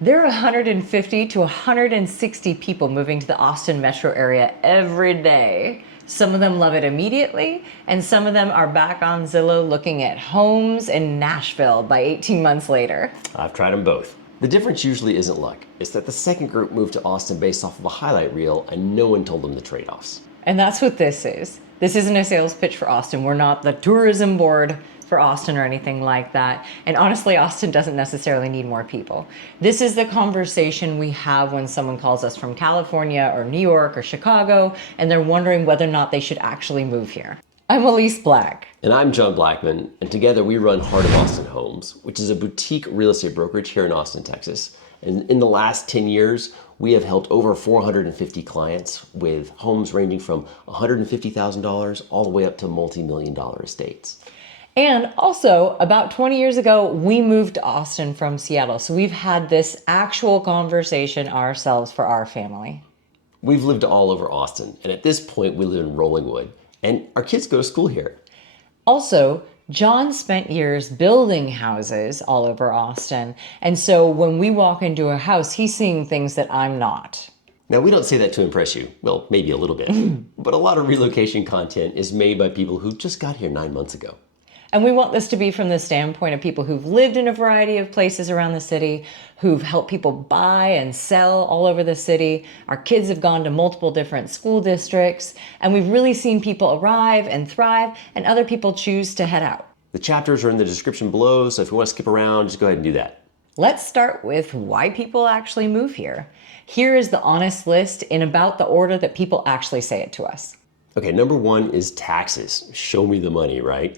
There are 150 to 160 people moving to the Austin metro area every day. Some of them love it immediately, and some of them are back on Zillow looking at homes in Nashville by 18 months later. I've tried them both. The difference usually isn't luck. It's that the second group moved to Austin based off of a highlight reel and no one told them the trade-offs. And that's what this is. This isn't a sales pitch for Austin. We're not the tourism board for Austin or anything like that. And honestly, Austin doesn't necessarily need more people. This is the conversation we have when someone calls us from California or New York or Chicago, and they're wondering whether or not they should actually move here. I'm Elise Black. And I'm John Blackman, and together we run Heart of Austin Homes, which is a boutique real estate brokerage here in Austin, Texas. And in the last 10 years, we have helped over 450 clients with homes ranging from $150,000 all the way up to multi-million-dollar estates. And also, about 20 years ago, we moved to Austin from Seattle. So we've had this actual conversation ourselves for our family. We've lived all over Austin, and at this point, we live in Rollingwood, and our kids go to school here. Also, John spent years building houses all over Austin. And so when we walk into a house, he's seeing things that I'm not. Now, we don't say that to impress you. Well, maybe a little bit. But a lot of relocation content is made by people who just got here 9 months ago. And we want this to be from the standpoint of people who've lived in a variety of places around the city, who've helped people buy and sell all over the city. Our kids have gone to multiple different school districts, and we've really seen people arrive and thrive, and other people choose to head out. The chapters are in the description below, so if you want to skip around, just go ahead and do that. Let's start with why people actually move here. Here is the honest list in about the order that people actually say it to us. Okay, number one is taxes. Show me the money, right?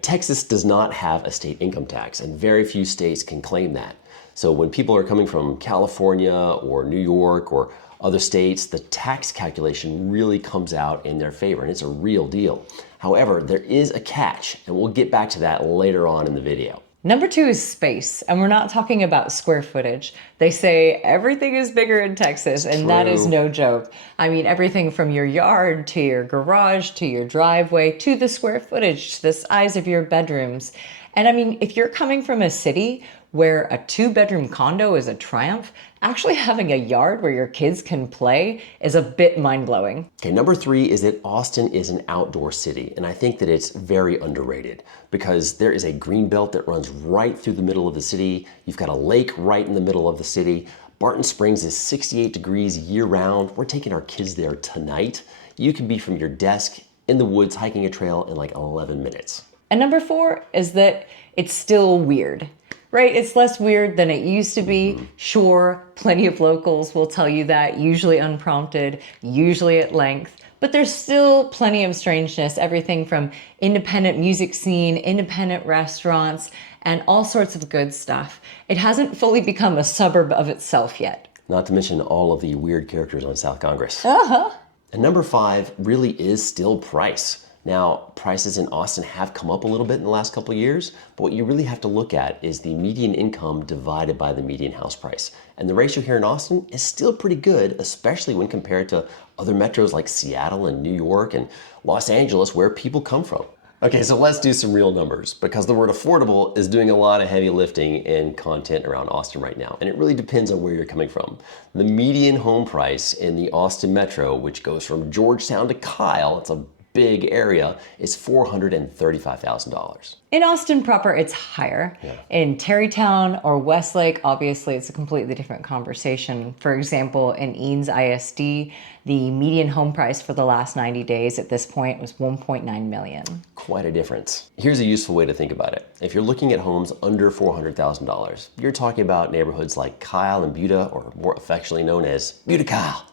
Texas does not have a state income tax, and very few states can claim that. So when people are coming from California or New York or other states, the tax calculation really comes out in their favor, and it's a real deal. However, there is a catch, and we'll get back to that later on in the video. Number two is space, and we're not talking about square footage. They say everything is bigger in Texas, and that is no joke. I mean, everything from your yard to your garage to your driveway to the square footage to the size of your bedrooms. And I mean, if you're coming from a city where a 2-bedroom condo is a triumph, actually having a yard where your kids can play is a bit mind-blowing. Okay, number three is that Austin is an outdoor city, and I think that it's very underrated because there is a green belt that runs right through the middle of the city. You've got a lake right in the middle of the city. Barton Springs is 68 degrees year-round. We're taking our kids there tonight. You can be from your desk in the woods hiking a trail in like 11 minutes. And number four is that it's still weird. Right? It's less weird than it used to be. Sure, plenty of locals will tell you that, usually unprompted, usually at length. But there's still plenty of strangeness, everything from independent music scene, independent restaurants, and all sorts of good stuff. It hasn't fully become a suburb of itself yet. Not to mention all of the weird characters on South Congress. Uh-huh. And number five really is still price. Now, prices in Austin have come up a little bit in the last couple of years, but what you really have to look at is the median income divided by the median house price. And the ratio here in Austin is still pretty good, especially when compared to other metros like Seattle and New York and Los Angeles, where people come from. Okay, so let's do some real numbers because the word affordable is doing a lot of heavy lifting in content around Austin right now, and it really depends on where you're coming from. The median home price in the Austin metro, which goes from Georgetown to Kyle, it's a big area, is $435,000. In Austin proper, it's higher. Yeah. In Terrytown or Westlake, obviously it's a completely different conversation. For example, in Eanes ISD, the median home price for the last 90 days at this point was $1.9 million. Quite a difference. Here's a useful way to think about it. If you're looking at homes under $400,000, you're talking about neighborhoods like Kyle and Buda, or more affectionately known as Buda Kyle.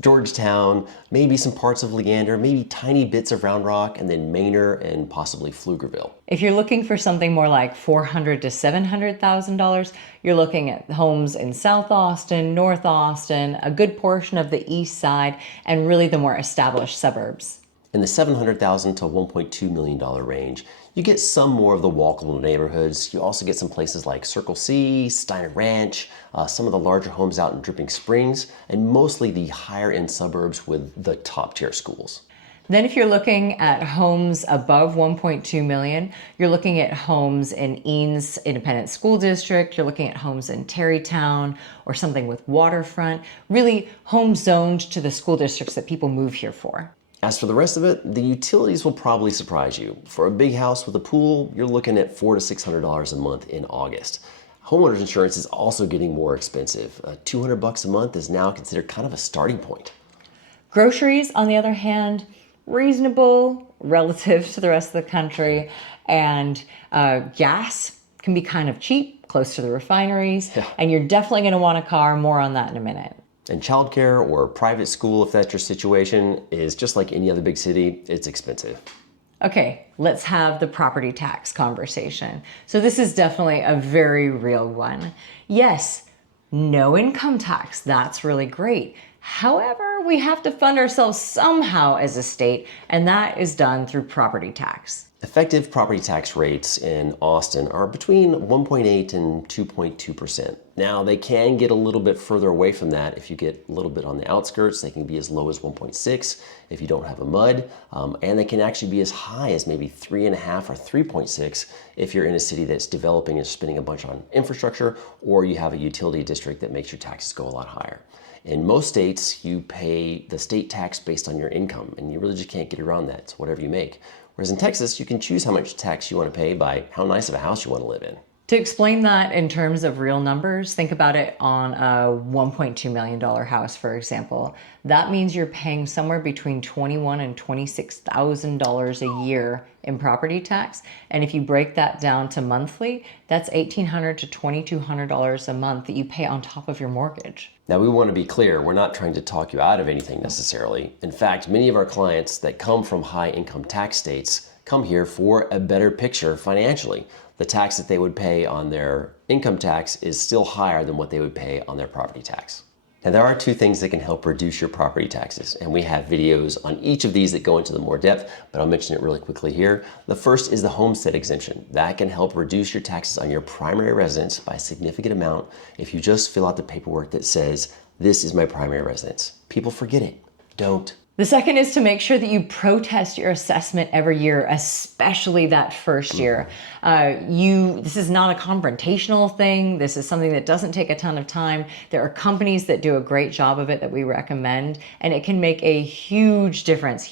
Georgetown, maybe some parts of Leander, maybe tiny bits of Round Rock, and then Manor and possibly Pflugerville. If you're looking for something more like $400,000 to $700,000, you're looking at homes in South Austin, North Austin, a good portion of the east side, and really the more established suburbs. In the $700,000 to $1.2 million range, you get some more of the walkable neighborhoods. You also get some places like Circle C, Steiner Ranch, some of the larger homes out in Dripping Springs, and mostly the higher end suburbs with the top tier schools. Then if you're looking at homes above 1.2 million, you're looking at homes in Eanes Independent School District, you're looking at homes in Terrytown or something with waterfront, really homes zoned to the school districts that people move here for. As for the rest of it, the utilities will probably surprise you. For a big house with a pool, you're looking at $400 to $600 a month in August. Homeowners insurance is also getting more expensive. $200 a month is now considered kind of a starting point. Groceries, on the other hand, reasonable relative to the rest of the country, and gas can be kind of cheap, close to the refineries, and you're definitely going to want a car. More on that in a minute. And childcare or private school, if that's your situation, is just like any other big city, it's expensive. Okay, let's have the property tax conversation. So this is definitely a very real one. Yes, no income tax, that's really great. However, we have to fund ourselves somehow as a state, and that is done through property tax. Effective property tax rates in Austin are between 1.8 and 2.2%. Now, they can get a little bit further away from that if you get a little bit on the outskirts. They can be as low as 1.6 if you don't have a MUD, and they can actually be as high as maybe 3.5 or 3.6 if you're in a city that's developing and spending a bunch on infrastructure, or you have a utility district that makes your taxes go a lot higher. In most states, you pay the state tax based on your income, and you really just can't get around that. It's whatever you make. Whereas in Texas, you can choose how much tax you want to pay by how nice of a house you want to live in. To explain that in terms of real numbers, think about it on a $1.2 million house, for example. That means you're paying somewhere between $21,000 and $26,000 a year in property tax. And if you break that down to monthly, that's $1,800 to $2,200 a month that you pay on top of your mortgage. Now, we want to be clear, we're not trying to talk you out of anything necessarily. In fact, many of our clients that come from high income tax states come here for a better picture financially. The tax that they would pay on their income tax is still higher than what they would pay on their property tax. Now, there are two things that can help reduce your property taxes, and we have videos on each of these that go into the more depth, but I'll mention it really quickly here. The first is the homestead exemption. That can help reduce your taxes on your primary residence by a significant amount if you just fill out the paperwork that says, this is my primary residence. People forget it. Don't. The second is to make sure that you protest your assessment every year, especially that first year. This is not a confrontational thing. This is something that doesn't take a ton of time. There are companies that do a great job of it that we recommend, and it can make a huge difference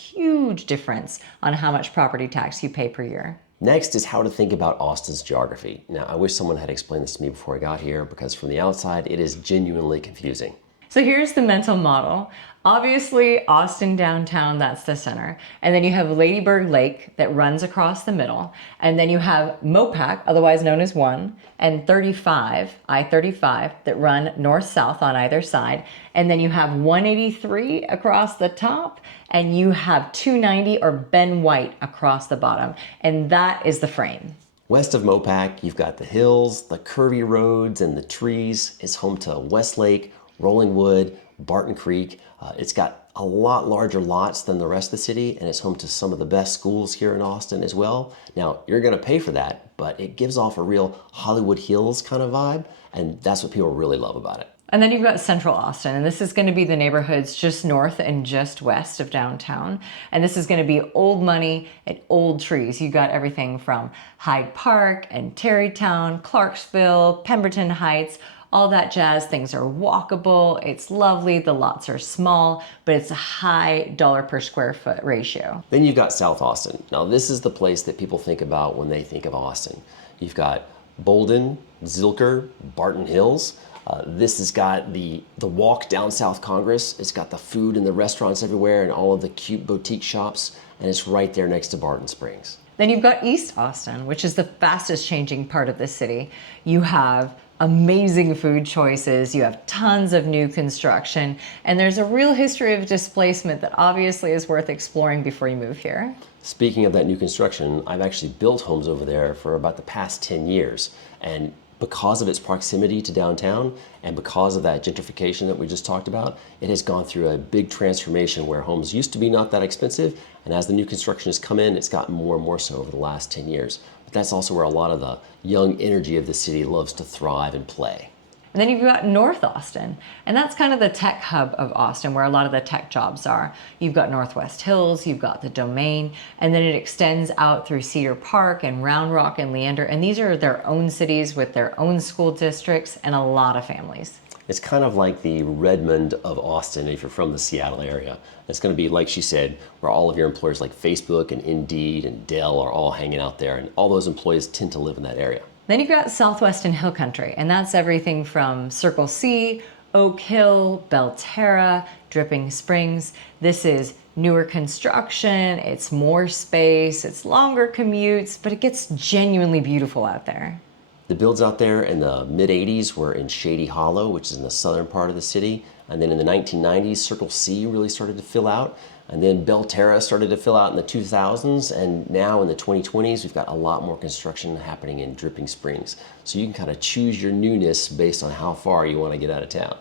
on how much property tax you pay per year. Next is how to think about Austin's geography. Now, I wish someone had explained this to me before I got here, because from the outside, it is genuinely confusing. So here's the mental model. Obviously, Austin downtown, that's the center. And then you have Ladybird Lake that runs across the middle. And then you have Mopac, otherwise known as 1, and I-35, that run north-south on either side. And then you have 183 across the top, and you have 290 or Ben White across the bottom. And that is the frame. West of Mopac, you've got the hills, the curvy roads, and the trees. It's home to Westlake, Rolling Wood, Barton Creek. It's got a lot larger lots than the rest of the city, and it's home to some of the best schools here in Austin as well. Now, you're gonna pay for that, but it gives off a real Hollywood Hills kind of vibe, and that's what people really love about it. And then you've got Central Austin, and this is going to be the neighborhoods just north and just west of downtown. And this is going to be old money and old trees. You got everything from Hyde Park and Terrytown, Clarksville, Pemberton Heights, all that jazz. Things are walkable, it's lovely, the lots are small, but it's a high dollar per square foot ratio. Then you've got South Austin. Now, this is the place that people think about when they think of Austin. You've got Bolden, Zilker, Barton Hills. This has got the walk down South Congress. It's got the food and the restaurants everywhere and all of the cute boutique shops, and it's right there next to Barton Springs. Then you've got East Austin, which is the fastest changing part of the city. You have amazing food choices, you have tons of new construction, and there's a real history of displacement that obviously is worth exploring before you move here. Speaking of that new construction, I've actually built homes over there for about the past 10 years. And because of its proximity to downtown and because of that gentrification that we just talked about, it has gone through a big transformation where homes used to be not that expensive. And as the new construction has come in, it's gotten more and more so over the last 10 years. But that's also where a lot of the young energy of the city loves to thrive and play. And then you've got North Austin, and that's kind of the tech hub of Austin where a lot of the tech jobs are. You've got Northwest Hills, you've got the Domain, and then it extends out through Cedar Park and Round Rock and Leander, and these are their own cities with their own school districts and a lot of families. It's kind of like the Redmond of Austin if you're from the Seattle area. It's going to be, like she said, where all of your employers like Facebook and Indeed and Dell are all hanging out there, and all those employees tend to live in that area. Then you've got Southwest and Hill Country, and that's everything from Circle C, Oak Hill, Belterra, Dripping Springs. This is newer construction, it's more space, it's longer commutes, but it gets genuinely beautiful out there. The builds out there in the mid-'80s were in Shady Hollow, which is in the southern part of the city. And then in the 1990s, Circle C really started to fill out. And then Belterra started to fill out in the 2000s. And now in the 2020s, we've got a lot more construction happening in Dripping Springs. So you can kind of choose your newness based on how far you want to get out of town.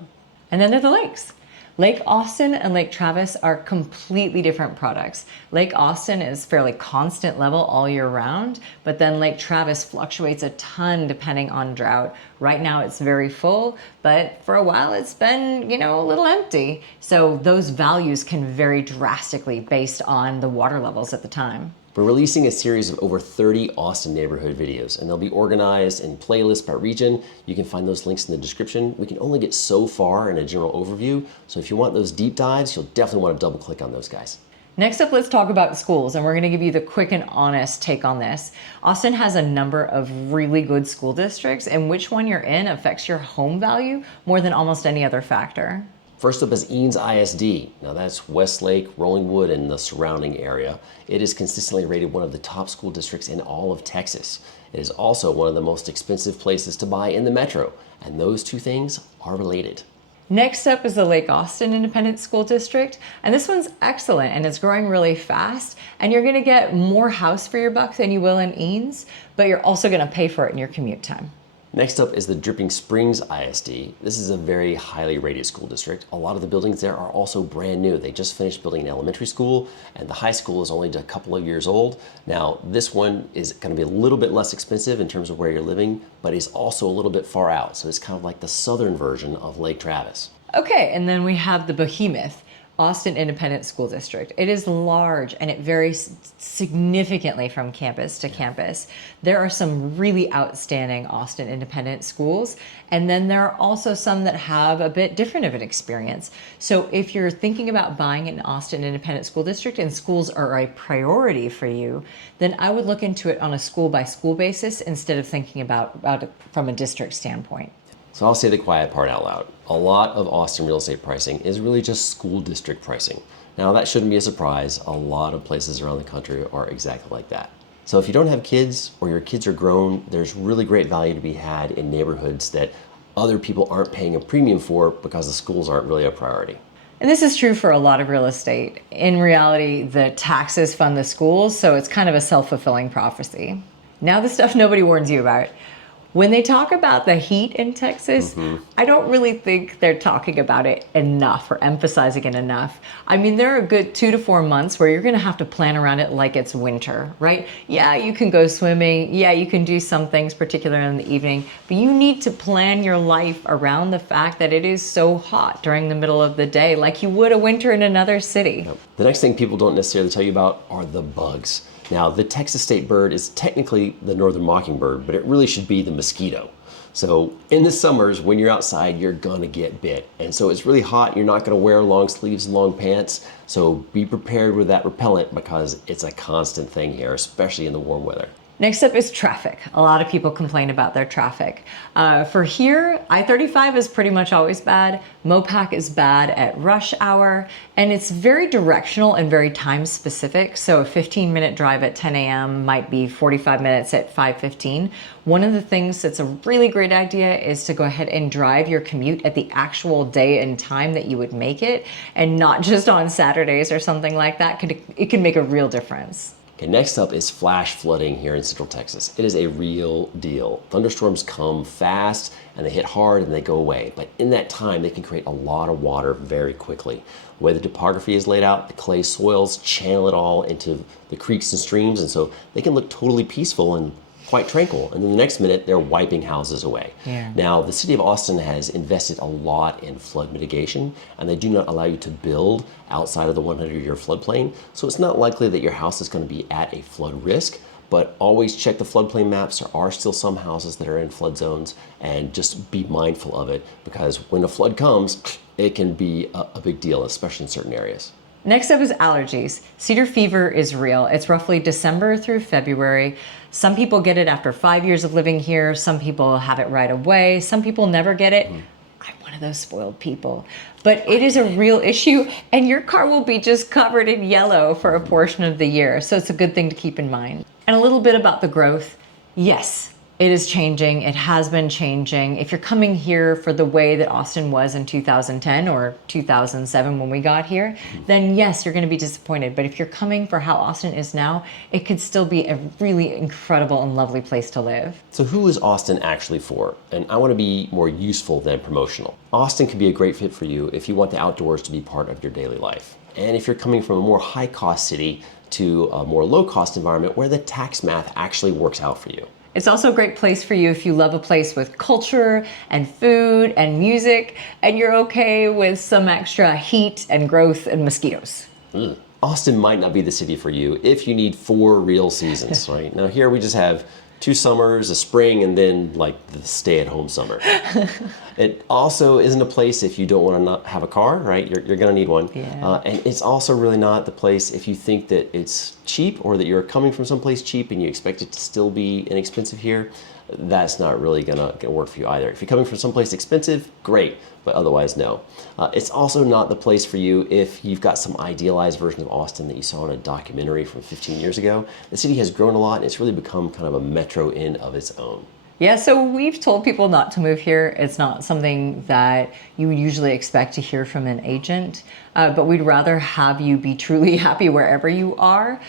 And then there are the lakes. Lake Austin and Lake Travis are completely different products. Lake Austin is fairly constant level all year round, but then Lake Travis fluctuates a ton depending on drought. Right now it's very full, but for a while it's been, a little empty. So those values can vary drastically based on the water levels at the time. We're releasing a series of over 30 Austin neighborhood videos, and they'll be organized in playlists by region. You can find those links in the description. We can only get so far in a general overview, so if you want those deep dives, you'll definitely want to double click on those guys. Next up, let's talk about schools, and we're going to give you the quick and honest take on this. Austin has a number of really good school districts, and which one you're in affects your home value more than almost any other factor. First up is Eanes ISD. Now that's Westlake, Rollingwood, and the surrounding area. It is consistently rated one of the top school districts in all of Texas. It is also one of the most expensive places to buy in the metro, and those two things are related. Next up is the Lake Austin Independent School District, and this one's excellent and it's growing really fast, and you're gonna get more house for your buck than you will in Eanes, but you're also gonna pay for it in your commute time. Next up is the Dripping Springs ISD. This is a very highly rated school district. A lot of the buildings there are also brand new. They just finished building an elementary school, and the high school is only a couple of years old. Now, this one is going to be a little bit less expensive in terms of where you're living, but is also a little bit far out. So it's kind of like the southern version of Lake Travis. Okay, and then we have the behemoth, Austin Independent School District. It is large and it varies significantly from campus to campus. There are some really outstanding Austin Independent schools, and then there are also some that have a bit different of an experience. So if you're thinking about buying an Austin Independent School District and schools are a priority for you, then I would look into it on a school by school basis instead of thinking about it from a district standpoint. So I'll say the quiet part out loud. A lot of Austin real estate pricing is really just school district pricing. Now that shouldn't be a surprise. A lot of places around the country are exactly like that. So if you don't have kids or your kids are grown, there's really great value to be had in neighborhoods that other people aren't paying a premium for because the schools aren't really a priority. And this is true for a lot of real estate. In reality, the taxes fund the schools, so it's kind of a self-fulfilling prophecy. Now the stuff nobody warns you about. When they talk about the heat in Texas, I don't really think they're talking about it enough or emphasizing it enough. I mean, there are a good 2 to 4 months where you're gonna have to plan around it like it's winter, right? Yeah, you can go swimming. Yeah, you can do some things, particularly in the evening, but you need to plan your life around the fact that it is so hot during the middle of the day, like you would a winter in another city. The next thing people don't necessarily tell you about are the bugs. Now, the Texas state bird is technically the northern mockingbird, but it really should be the mosquito. So in the summers, when you're outside, you're gonna get bit. And so it's really hot, you're not gonna wear long sleeves and long pants. So be prepared with that repellent because it's a constant thing here, especially in the warm weather. Next up is traffic. A lot of people complain about their traffic. For here, I-35 is pretty much always bad. Mopac is bad at rush hour, and it's very directional and very time specific. So a 15-minute drive at 10 a.m. might be 45 minutes at 5:15. One of the things that's a really great idea is to go ahead and drive your commute at the actual day and time that you would make it, and not just on Saturdays or something like that. It can make a real difference. Okay, next up is flash flooding here in Central Texas. It is a real deal. Thunderstorms come fast and they hit hard and they go away. But in that time, they can create a lot of water very quickly. The way the topography is laid out, the clay soils channel it all into the creeks and streams, and so they can look totally peaceful and quite tranquil. And then the next minute, they're wiping houses away. Yeah. Now, the city of Austin has invested a lot in flood mitigation, and they do not allow you to build outside of the 100-year floodplain. So it's not likely that your house is going to be at a flood risk, but always check the floodplain maps. There are still some houses that are in flood zones, and just be mindful of it, because when a flood comes, it can be a big deal, especially in certain areas. Next up is allergies. Cedar fever is real. It's roughly December through February. Some people get it after 5 years of living here. Some people have it right away. Some people never get it. I'm one of those spoiled people. But it is a real issue, and your car will be just covered in yellow for a portion of the year. So it's a good thing to keep in mind. And a little bit about the growth. Yes, it is changing. It has been changing. If you're coming here for the way that Austin was in 2010 or 2007 when we got here, then yes, you're going to be disappointed. But if you're coming for how Austin is now, it could still be a really incredible and lovely place to live. So who is Austin actually for? And I want to be more useful than promotional. Austin can be a great fit for you if you want the outdoors to be part of your daily life. And if you're coming from a more high-cost city to a more low-cost environment where the tax math actually works out for you. It's also a great place for you if you love a place with culture and food and music, and you're okay with some extra heat and growth and mosquitoes. Austin might not be the city for you if you need 4 real seasons, right? Now here we just have 2 summers, a spring, and then like the stay-at-home summer. It also isn't a place if you don't want to not have a car, right? You're going to need one. Yeah. And it's also really not the place if you think that it's cheap or that you're coming from someplace cheap and you expect it to still be inexpensive here. That's not really gonna work for you either. If you're coming from someplace expensive, great, but otherwise no. It's also not the place for you if you've got some idealized version of Austin that you saw in a documentary from 15 years ago. The city has grown a lot, and it's really become kind of a metro in of its own. Yeah, so we've told people not to move here. It's not something that you would usually expect to hear from an agent, but we'd rather have you be truly happy wherever you are,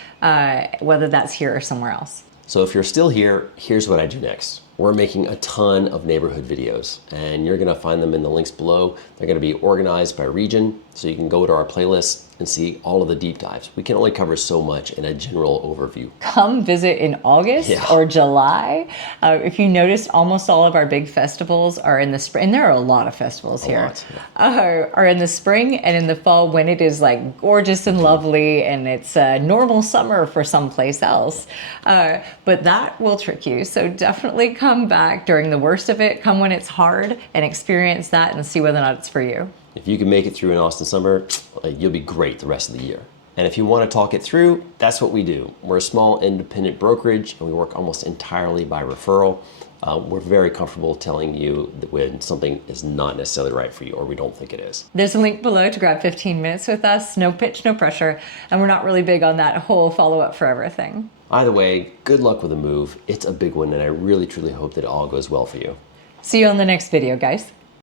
whether that's here or somewhere else. So if you're still here, here's what I do next. We're making a ton of neighborhood videos, and you're gonna find them in the links below. They're gonna be organized by region, so you can go to our playlist and see all of the deep dives. We can only cover so much in a general overview. Come visit in August or July. If you noticed, almost all of our big festivals are in the spring. And there are a lot of festivals here. Are in the spring and in the fall when it is like gorgeous and lovely and it's a normal summer for someplace else. But that will trick you. So definitely come back during the worst of it. Come when it's hard and experience that and see whether or not it's for you. If you can make it through an Austin summer, you'll be great the rest of the year. And if you want to talk it through, that's what we do. We're a small independent brokerage, and we work almost entirely by referral. We're very comfortable telling you that when something is not necessarily right for you or we don't think it is. There's a link below to grab 15 minutes with us. No pitch, no pressure. And we're not really big on that whole follow-up forever thing. Either way, good luck with the move. It's a big one, and I really, truly hope that it all goes well for you. See you on the next video, guys.